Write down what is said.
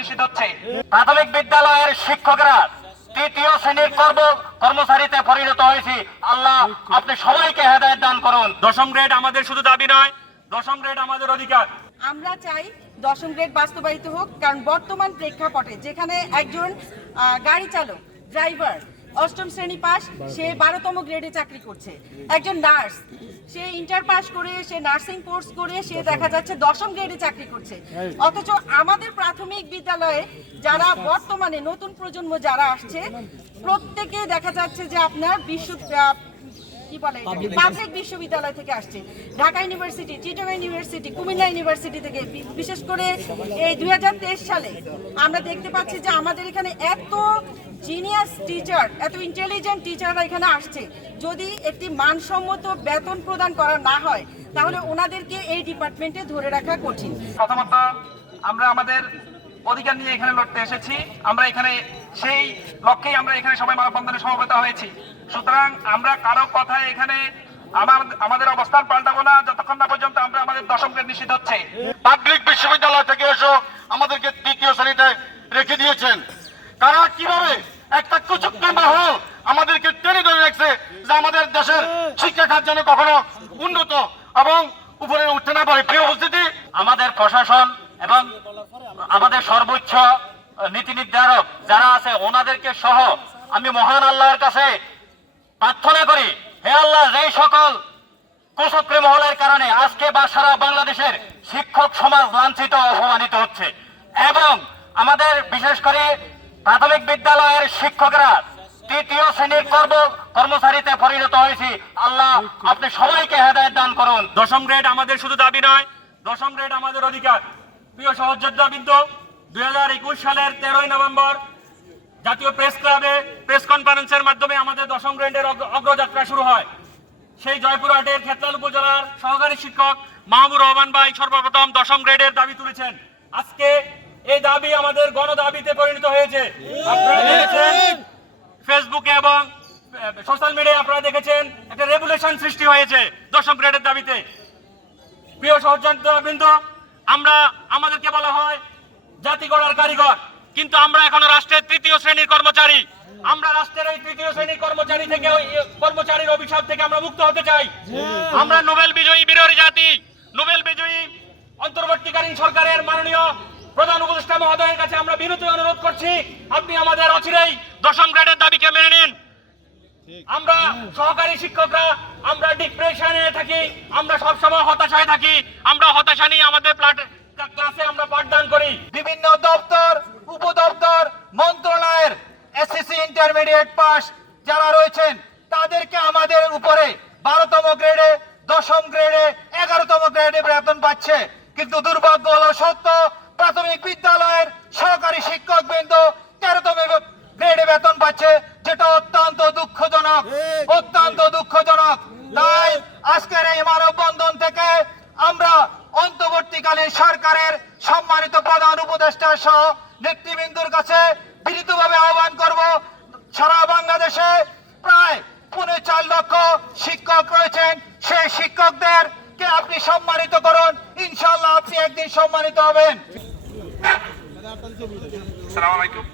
নিষিদ্ধ হচ্ছে। প্রাথমিক বিদ্যালয়ের শিক্ষকরা তৃতীয় শ্রেণির কর্ম কর্মচারীতে পরিণত হয়েছি। আল্লাহ আপনি সবাইকে হেদায়ত দান করুন। দশম গ্রেড আমাদের শুধু দাবি নয় দশম গ্রেড আমাদের অধিকার। আমরা চাই দশম গ্রেড বাস্তবায়িত হোক কারণ বর্তমান প্রেক্ষাপটে যেখানে একজন গাড়ি চালক ড্রাইভার অষ্টম শ্রেণি পাস সে বারোতম গ্রেডে চাকরি করছে। একজন নার্স সে ইন্টার পাস করে সে নার্সিং কোর্স করে সে দেখা যাচ্ছে দশম গ্রেডে চাকরি করছে। অথচ আমাদের প্রাথমিক বিদ্যালয়ে যারা বর্তমানে নতুন প্রজন্ম যারা আসছে প্রত্যেকে দেখা যাচ্ছে যে আপনার বিশ্ব কি বলে পাবলিক বিশ্ববিদ্যালয় থেকে আসছে। Dhaka university Chittagong university Comilla university থেকে বিশেষ করে এই দুই সালে আমরা দেখতে পাচ্ছি যে আমাদের এখানে এত জিনিয়াস টিচার এত ইন্টেলিজেন্ট টিচাররা এখানে আসছে। যদি একটি মানসম্মত বেতন প্রদান করা না হয় তাহলে ওনাদেরকে এই ডিপার্টমেন্টে ধরে রাখা কঠিন। প্রথমত আমরা আমাদের অধিকার নিয়ে এখানে লড়তে এসেছি। আমরা এখানে সেই লক্ষ্যেই আমরা এখানে সবাই মানববন্ধনে সমবেত হয়েছি। সুতরাং আমরা কারও কথায় এখানে আমার, আমাদের অবস্থান পাল্টাবো না। যতক্ষণ না পর্যন্ত আমরা আমাদের দশম গ্রেড নিষিদ্ধ হচ্ছে। পাবলিক বিশ্ববিদ্যালয় থেকে এসো, আমাদেরকে তৃতীয় শ্রেণীতে রেখে দিয়েছেন। তারা কীভাবে? একটা কুচুক্তি মহল আমাদেরকে টেনে ধরে রাখছে যে আমাদের দেশের শিক্ষা খাত যেন কখনো উন্নত এবং উপরে উঠতে না পারে। প্রিয় উপস্থিতি, আমাদের প্রশাসন এবং আমাদের সর্বোচ্চ নীতি নির্ধারক যারা আছে, ওনাদেরকে সহ আমি মহান আল্লাহর কাছে প্রার্থনা করি, হে আল্লাহ, যেই সকল কুচক্রী মহলের কারণে আজকে বা সারা বাংলাদেশের শিক্ষক সমাজ লাঞ্ছিত অপমানিত হচ্ছে এবং আমাদের বিশেষ করে প্রাথমিক বিদ্যালয়ের শিক্ষকরা তৃতীয় শ্রেণির কর্ম কর্মচারীতে পরিণত হয়েছি। আল্লাহ, আপনি সবাইকে হেদায়ত দান করুন। দশম গ্রেড আমাদের শুধু দাবি নয়, দশম গ্রেড আমাদের অধিকার। প্রিয় সহযোদ্ধা বিন্দু দুই হাজার একুশ সালের তেরোই নভেম্বর জাতীয় প্রেস ক্লাবে প্রেস কনফারেন্সের মাধ্যমে আমাদের দশম গ্রেডের অগ্র- অগ্রযাত্রা শুরু হয়। সেই জয়পুরহাটের খেতলাল উপজেলার সহকারী শিক্ষক মাহবুর রহমান ভাই সর্বপ্রথম দশম গ্রেডের দাবি তুলেছেন। আজকে এই দাবি আমাদের গণদাবিতে পরিণত হয়েছে। আপনারা দেখেছেন ফেসবুকে এবং সোশ্যাল মিডিয়ায় আপনারা দেখেছেন একটা রেগুলেশন সৃষ্টি হয়েছে দশম গ্রেডের দাবিতে। প্রিয় সহযোদ্ধবৃন্দ আমরা আমাদেরকে বলা হয় জাতি গড়ার কারিগর। কিন্তু আমরা এখনও রাষ্ট্রের তৃতীয় শ্রেণির কর্মচারী। আমরা রাষ্ট্রের এই তৃতীয় শ্রেণির কর্মচারী থেকে কর্মচারীর অভিশাপ থেকে আমরা মুক্ত হতে চাই। আমরা নোবেল বিজয়ী বীরের জাতি। নোবেল বিজয়ী অন্তর্বর্তীকালীন সরকারের মাননীয় প্রধান উপদেষ্টা মহোদয়ের কাছে আমরা বিরতি অনুরোধ করছি। আপনি আমাদের অচিরেই দশম গ্রেডের দাবিকে মেনে নিন। আমরা সহকারী শিক্ষকরা, আমরা ডিপ্রেশনে থাকি, আমরা সবসময় হতাশায় থাকি। আমরা হতাশা নিয়ে আমাদের প্লাট- ক্লাসে আমরা পাঠদান করি। বিভিন্ন দপ্তর, উপদপ্তর, মন্ত্রণালয়ের এসএসসি ইন্টারমিডিয়েট পাস যারা রয়েছেন, তাদেরকে আমাদের উপরে বারোতম গ্রেডে দশম গ্রেডে এগারোতম গ্রেডে বেতন পাচ্ছে। কিন্তু দুর্ভাগ্য হলো সত্য, প্রাথমিক বিদ্যালয়ের সহকারী শিক্ষক বৃন্দ তেরোতম গ্রেডে বেতন পাচ্ছে, যেটা অত্যন্ত দুঃখজনক অত্যন্ত দুঃখজনক। তাই আজকের এই মানববন্ধন থেকে আমরা অন্তর্বর্তীকালীন সরকারের সম্মানিত প্রধান উপদেষ্টা সহ নেতৃবৃন্দুর কাছে বিনীতভাবে আহ্বান করব, সারা বাংলাদেশে প্রায় পৌনে চার লক্ষ শিক্ষক রয়েছেন। সেই শিক্ষকদের কে আপনি সম্মানিত করুন। ইনশাল্লাহ আপনি একদিন সম্মানিত হবেন। আসসালামু আলাইকুম।